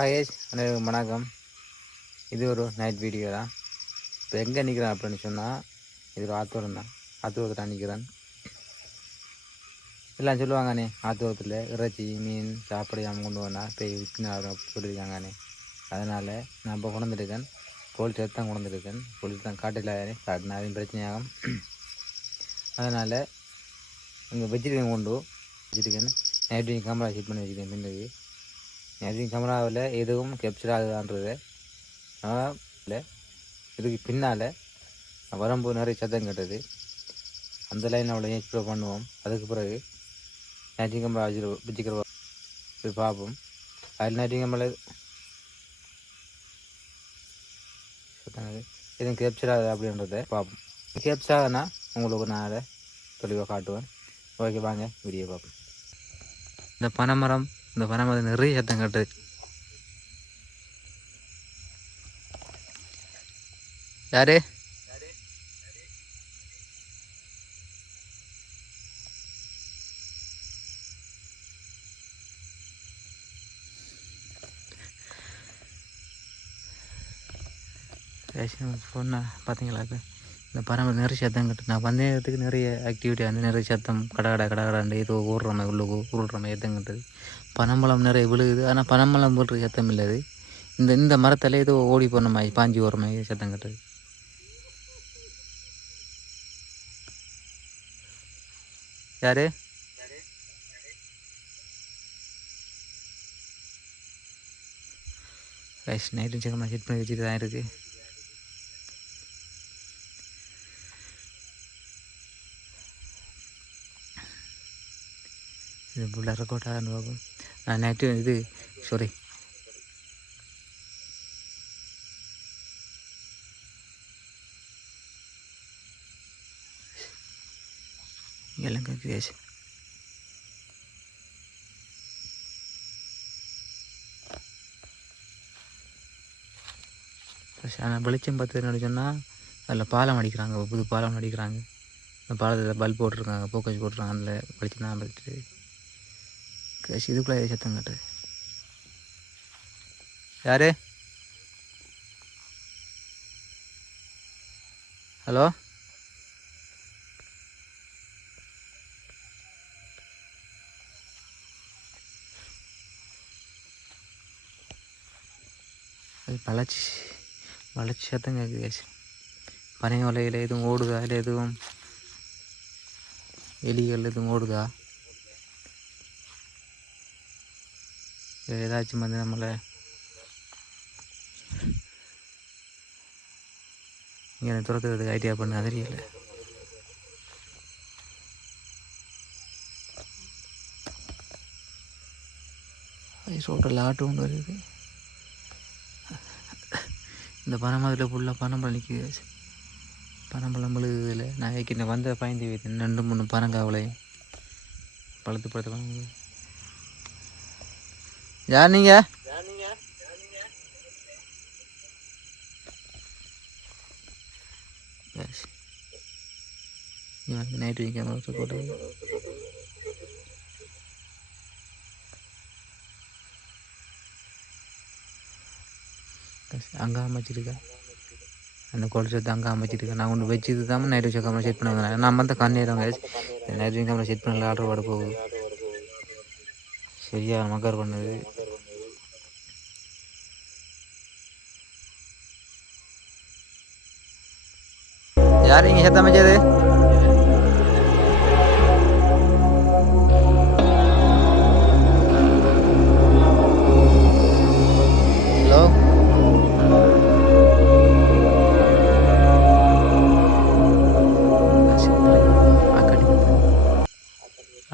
Hi அனைவருக்கும் வணக்கம். இது ஒரு நைட் வீடியோ தான். இப்போ எங்கே நிற்கிறேன் அப்படின்னு சொன்னால், இது ஒரு ஆத்தூரம் தான். ஆத்தூரத்தில் நான் நிற்கிறேன். எல்லாம் சொல்லுவாங்கண்ணே, ஆத்தூரத்தில் இறைச்சி மீன் சாப்பிடாம கொண்டு வந்தால் போய் விற்கினா சொல்லியிருக்காங்கண்ணே. அதனால் நான் இப்போ கொண்டுருக்கேன். போலீஸ் எடுத்து தான் கொண்டுருக்கேன். போலீஸ் தான் காட்டில் காட்டினா அதுவும் பிரச்சனையாகும். அதனால் இங்கே வச்சுருக்கேன் வச்சுருக்கேன். நைட்டு கேமரா செட் பண்ணி வச்சுருக்கேன். பின்னாடி நைட்டு கேமராவில் எதுவும் கேப்சர் ஆகுதான்றது இல்லை. இதுக்கு பின்னால் வரும்போது நிறைய சத்தம் கேட்டது. அந்த லைன் அவ்வளோ எக்ஸ்ப்ளோர் பண்ணுவோம். அதுக்கு பிறகு நைட்டிங் கேமரா வச்சுக்கிற போய் பார்ப்போம். அதில் நைட்டிங் கேமரா எதுவும் கேப்சர் ஆகுது அப்படின்றத பார்ப்போம். கேப்சர் ஆகுதுன்னா உங்களுக்கு நான் அதை தெளிவாக காட்டுவேன். ஓகே, வாங்க வீடியோ பார்ப்போம். இந்த பனைமரம் நிறைய சத்தம் கேட்டது. யாரு சொன்னா பார்த்தீங்களா? இந்த பறவை நிறைய சத்தம் கட்டு. நான் வந்ததுக்கு நிறைய ஆக்டிவிட்டி வந்து நிறைய சத்தம் கடகடாண்டு ஏதோ ஊடுறமை உருள்றமை சத்தம் கட்டுது. பனம்பழம் நிறைய விழுகுது. ஆனால் பனம்பழம் விழுற சத்தம் இல்லாது இந்த மரத்தில் ஏதோ ஓடி போன மாதிரி பாஞ்சி ஓடுற மாதிரி சத்தம் கட்டுது. யாரு நைட்டு சக்கமாக செட் பண்ணி வச்சுட்டு தான் இருக்குது. இது ஃபுல்லாக ரெக்கார்டாக பார்ப்போம். நான் நைட்டு இது சாரி எல்லாம் கேட்குறியாச்சு. ஆனால் வெளிச்சம் பார்த்து சொன்னால் அதில் பாலம் அடிக்கிறாங்க. புது பாலம் அடிக்கிறாங்க. அந்த பாலத்தில் பல்ப் போட்டிருக்காங்க, ஃபோக்கஸ் போட்டிருக்காங்க. அதில் வெளிச்சம் தான் படுத்து கேஷ். இதுக்குள்ளே சத்தம் கட்டுது. யாரு? ஹலோ, அது வளர்ச்சி சத்தம் கேட்குது கேஷ். பனை வலையில் எதுவும் ஓடுதா? இல்லை எதுவும் எலிகள் எதுவும் ஓடுதா? ஏதாச்சும் வந்து நம்மளை இங்கே துரத்துறதுக்கு ஐடியா பண்ண தெரியல. ரோட்டில் ஆட்டு கொண்டு வருது. இந்த பனைமரத்தில் ஃபுல்லாக பனம்பழம் நிற்குது. பனம்பழம் விழுகுதில்லை. நான் வைக்கிற வந்த பயந்து வைத்தேன். 2-3 பனங்காவலையும் பழுத்து. யார் நீங்கள்? நைட்டு வைக்க போட்டு அங்கே அமைச்சிருக்கேன். அந்த குளச்சத்தை அங்கே அமைச்சிருக்கேன். நான் ஒன்று வச்சுருக்காமல் நைட் வச்ச கேமரா செட் பண்ண வந்தேன். நான் வந்து கண்ணீரம் நைட் கேமரா செட் பண்ணல. ஆர்டர் பாட போகுது. சரியா மக்கர் பண்ணுது. யார் இங்கே சத்தம் அமைச்சது? ஹலோ,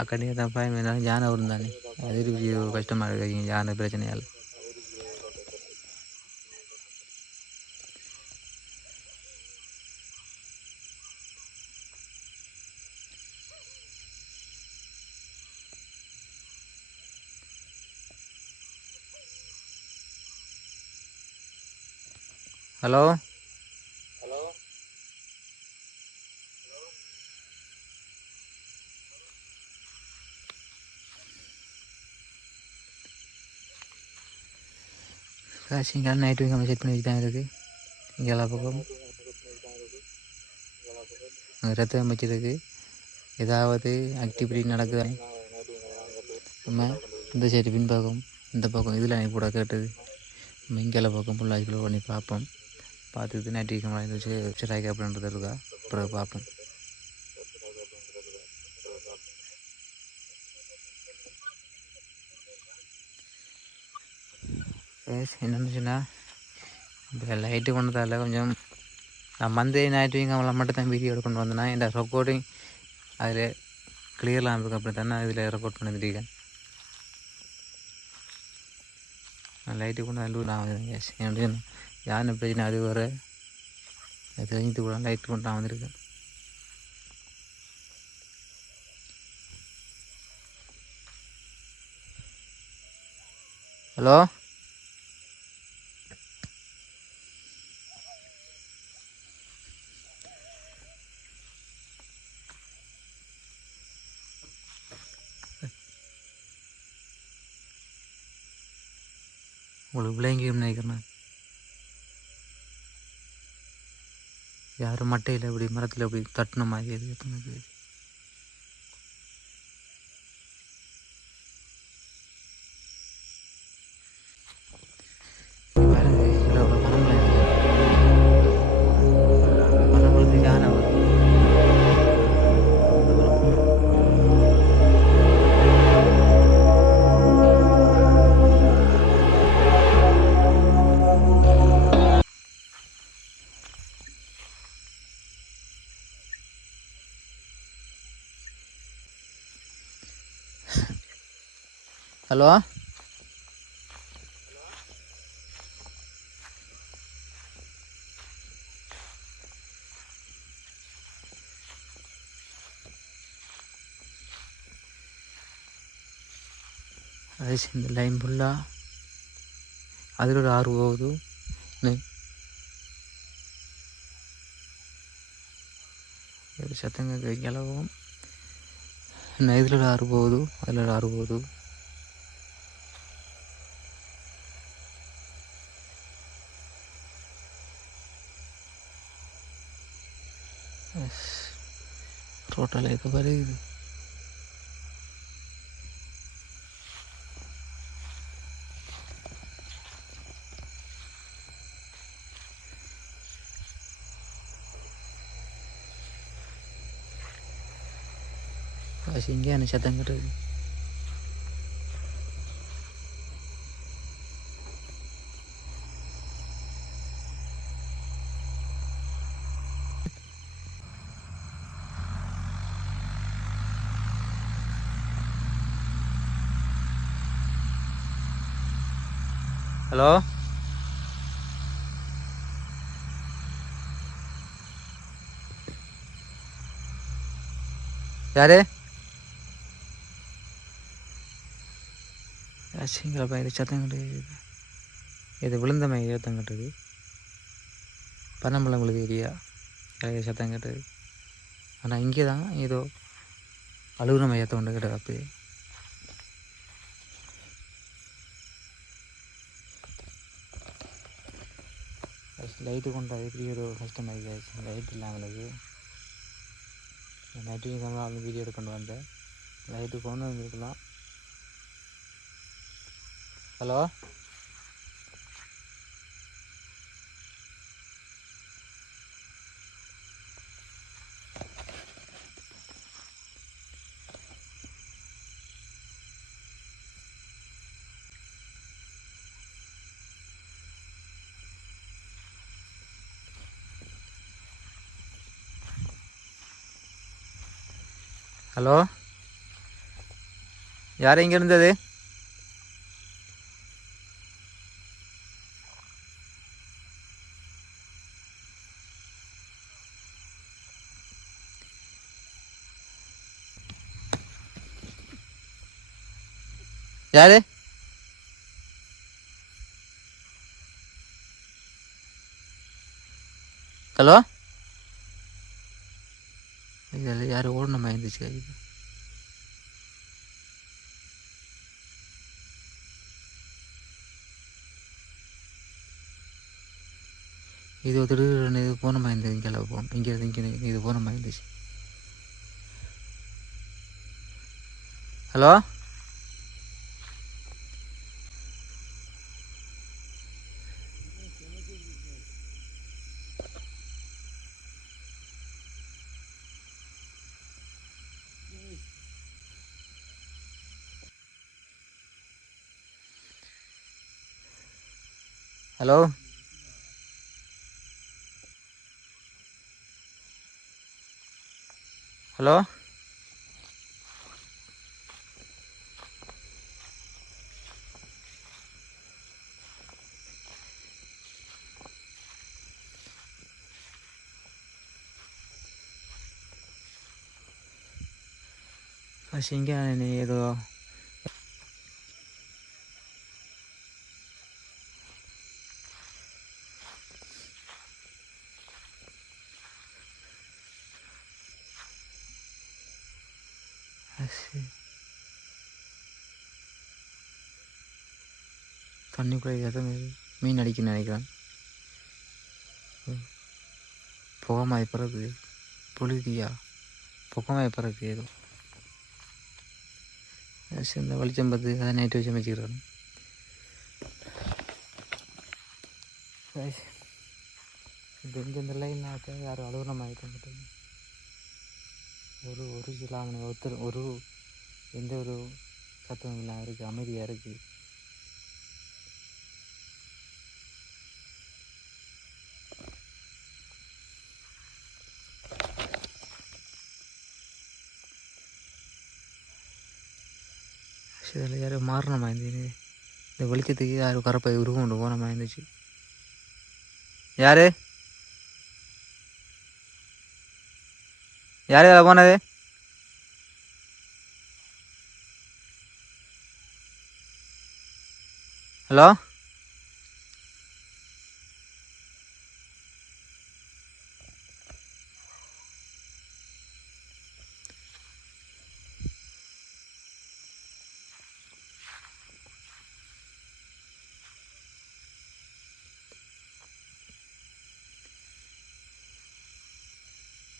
அக்கடிங்க தான் பயம். இருந்தாலும் யானை வரும் தானே. அது கஷ்டமாக இருக்குது யானை பிரச்சனையால். ஹலோ, காசிங்கால் நைட்டு நம்ம செட் பண்ணி வச்சு தான் இருக்குது. இங்கே எல்லா பக்கம் ரத்தம் வச்சுருக்கு. ஏதாவது ஆக்டிவிட்டி நடக்குது. நம்ம இந்த சைடு பின்பக்கம் இந்த பக்கம் இதில் எனக்கு கூட கேட்டது. நம்ம இங்கே எல்லா பக்கம் ஃபுல்லாக எக்ஸ்ப்ளோர் பண்ணி பார்ப்போம். பார்த்துட்டு நைட்டு வச்சு வெப்சைட் அப்படின்றது இருக்கா அப்புறம் பார்ப்போம். என்னென்னு சொன்னால் இப்போ லைட்டு கொண்டதால் கொஞ்சம் நான் ஞாயிற்றுக்கிழமை மட்டும் தான் வீடியோ எடுக்கொண்டு வந்தேன்னா இந்த ரெக்கார்டிங் அதில் கிளியர்லாம் இருக்கும். அப்படி தானே இதில் ரெக்கார்ட் பண்ணிட்டுருக்கேன். நான் லைட்டு கொண்டு அதில் நான் வந்துருக்கேன். யாருன்னு பிரச்சனை அது வர தெரிஞ்சுட்டு கூட லைட்டு கொண்டு நான் வந்திருக்கேன். ஹலோ உங்களுக்கு விளையங்கியும் நினைக்கிறேன். யாரும் மட்டையில் அப்படி மரத்தில் அப்படி தட்டின மாதிரி எது ஹலோ அது இந்த லைன் ஃபுல்லாக அதில் ஒரு ஆறு போகுது. சத்தங்க கிளவும் இதில் ஒரு ஆறு போகுது, அதில் ஒரு ஆறு போகுது. ரோட்டில் இருக்க பாரு இது. இங்கேயான சத்தம் கிட்டது. ஹலோ யாரு சிங்கள பயிர் சத்தம் கட்டுது. இது விழுந்த மாதிரி சத்தம் கட்டுது. பனம்பழங்களுக்கு ஏரியா சத்தம் கட்டுது. ஆனால் இங்கே தான் ஏதோ அழுகுற மையத்தை கொண்டு கிட்ட அப்படி லைட்டு கொண்டு எப்படி ஒரு கஷ்டமாகிடுச்சு. லைட் இல்லாமலுக்கு நைட்டு வந்து வீடியோ எடுக்கொண்டு வந்தேன். லைட்டு கொண்டு வந்துருக்கலாம். ஹலோ ஹலோ யார் இங்கே இருந்தது? யாரு? ஹலோ இதில் யார் ஓடன மாதிரி இருந்துச்சு. இது இது திடீர்னு இது போன மாதிரி இருந்தது. இங்கே போகும் இங்கே இது போன மாதிரி இருந்துச்சு. ஹலோ ஹலோ ஹலோ இங்கே ஏதோ தண்ணிக்குள்ளே ஏதோ மீன் அடிக்கணும்னு நினைக்கிறேன். புகமாய் பிறகு புழுதியா புகமாய் பிறகு ஏதோ இந்த வெளிச்சம் பார்த்து அதை நைட்டு வச்சு வச்சுக்கிறாங்க. இது இந்த லைன்னாக்க யாரும் அலுவலம் ஆகிட்டு ஒரு சிலாமணி ஒருத்தர் எந்த ஒரு சத்தம் இல்லாமல் இருக்குது, அமைதியாக இருக்குது. இதில் யாரும் மாறினமா இருந்துச்சு. இந்த வெளிச்சத்துக்கு யாரும் கரப்பை உருவம் கொண்டு போனமா இருந்துச்சு. யார் யார் யாரை போனது? ஹலோ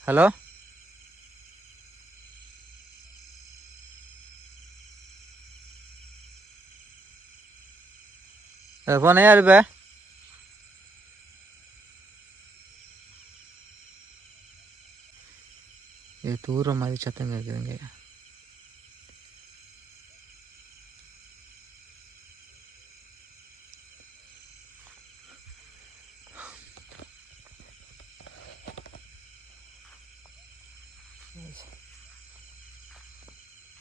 ஹலோ போன யார் இப்போ? இது தூரம் மாதிரி சத்தம் கேட்குதுங்க.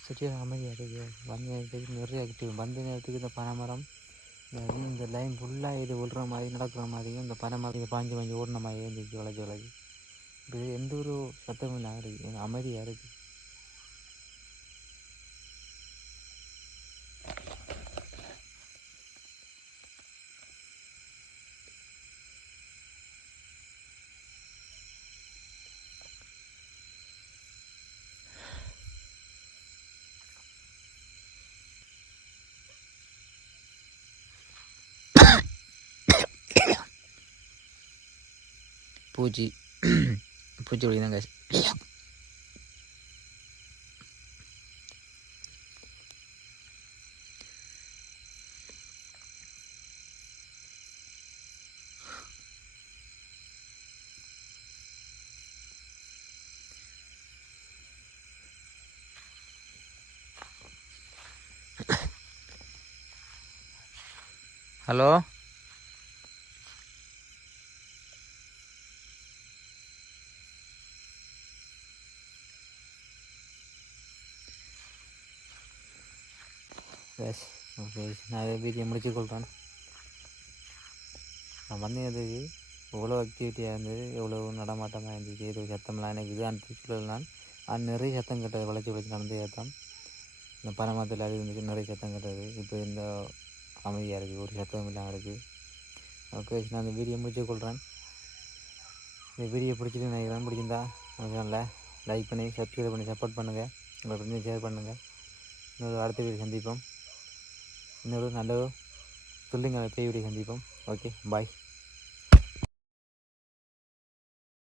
சரியாக அமைதியாக இருக்குது. வந்த நேரத்துக்கு நிறைய ஆக்டிவ். வந்த நேரத்துக்கு இந்த பனைமரம் இந்த லைன் ஃபுல்லாக இது விழுற மாதிரி நடக்கிற மாதிரியும் இந்த பனைமரம் இதை பாஞ்சு ஓடின மாதிரி இருந்துச்சு. வளைச்சி இது எந்த ஒரு சத்தமும் இல்லாமல் இருக்குது, அமைதியாக இருக்குது. பூச்சி ஒளி தாங்க. ஹலோ எஸ் ஓகே, நான் அதை வீடியோ முடிச்சுக்கொள்கிறேன். நான் வந்ததுக்கு எவ்வளோ ஆக்டிவிட்டியாக இருந்தது, எவ்வளோ நடமாட்டமாக இருந்துச்சு, எதுவும் சத்தம்லாம் எனக்கு இது அனுப்பிச்சுலாம் நிறைய சத்தம் கட்டது. வளைச்சி நடந்து ஏற்றம் இந்த பனைமரத்தில் அது இருந்துச்சு, நிறைய சத்தம் கட்டது. இப்போ இந்த அமைதியாக இருக்குது, ஒரு சத்தம் இல்லாமல் இருக்குது. ஓகே, நான் இந்த வீடியோ முடிச்சுக்கொள்கிறேன். இந்த வீடியோ பிடிச்சிட்டு நினைக்கிறேன். பிடிச்சிருந்தா நல்லா லைக் பண்ணி சப்ஸ்கிரைப் பண்ணி சப்போர்ட் பண்ணுங்கள். உங்களுக்கு வந்து ஷேர் பண்ணுங்கள். இன்னொரு அடுத்த வீடியோ சந்திப்போம். இன்னொரு நல்ல சொல்லுங்கள் பேய் வீடியோ சந்திப்போம். ஓகே, பாய்.